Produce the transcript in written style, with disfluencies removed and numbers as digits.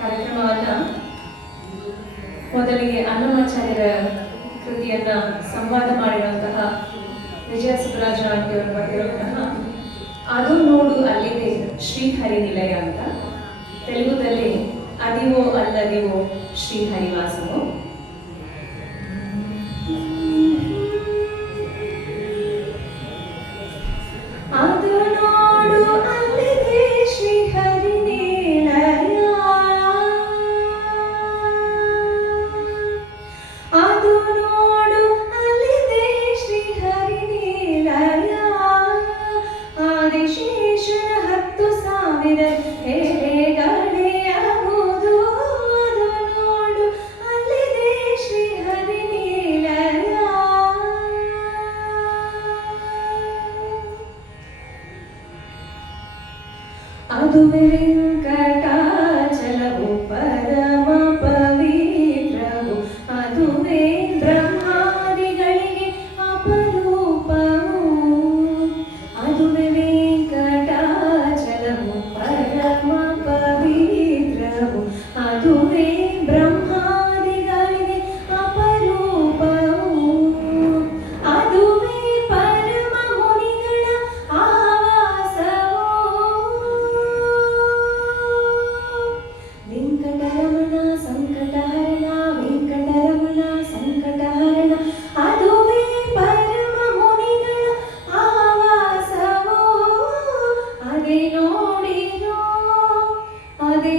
ಕಾರ್ಯಕ್ರಮವನ್ನು ಮೊದಲಿಗೆ ಅನ್ನಮಾಚಾರ್ಯರ ಕೃತಿಯನ್ನ ಸಂವಾದ ಮಾಡಿರುವಂತಹ ವಿಜಯ ಸುಬ್ರಾಜ್ ಆಂಟಿಯವರು ಬರೆದಿರುವಂತಹ ಅದು ನೋಡು ಅಲ್ಲಿದೆ ಶ್ರೀಹರಿ ನಿಲಯ ಅಂತ, ತೆಲುಗುದಲ್ಲಿ ಅದಿವೋ ಅಲ್ಲದಿವೋ ಶ್ರೀಹರಿವಾಸವು. ಅದು ನೋಡು ಅಲ್ಲಿದೆ ಶ್ರೀಹರಿ ನಿಲಯ, ಅದು ನೋಡು ಅಲ್ಲಿದೆ ಶ್ರೀಹರಿ ನಿಲಯ, ಆದಿಶೇಷನ 10,000 ಎಲೆಗಳೆಯಬಹುದು, ಅದು ನೋಡು ಅಲ್ಲಿದೆ ಶ್ರೀಹರಿ ನಿಲಯ. ಅದುವೇ ವೆಂಕಟಾಚಲವು ಪರಮ ಪವಿತ್ರವು, ಅದುವೇ ಬ್ರಹ್ಮಾದಿಗಳಿಗೆ ಅಪರೂಪವು, ಅದುವೇ ವೆಂಕಟಾಚಲವು ಪರಮ ಪವಿತ್ರವು, ಅದುವೇ ಬ್ರಹ್ಮಾದಿಗಳಿಗೆ ಅಪರೂಪವು, ಅದುವೇ ಪರಮ ಮುನಿಗಳ ಆವಾಸವು. ವೆಂಕಟರಮಣ ಸಂಕಟಹರಣ, ವೆಂಕಟರಮಣ ಸಂಕಟಹರಣ, ಅದುವೇ ಪರಮ ಮುನಿಗಳ ಆವಾಸವು. ಅದೇ ನೋಡಿರೋ, ಅದೇ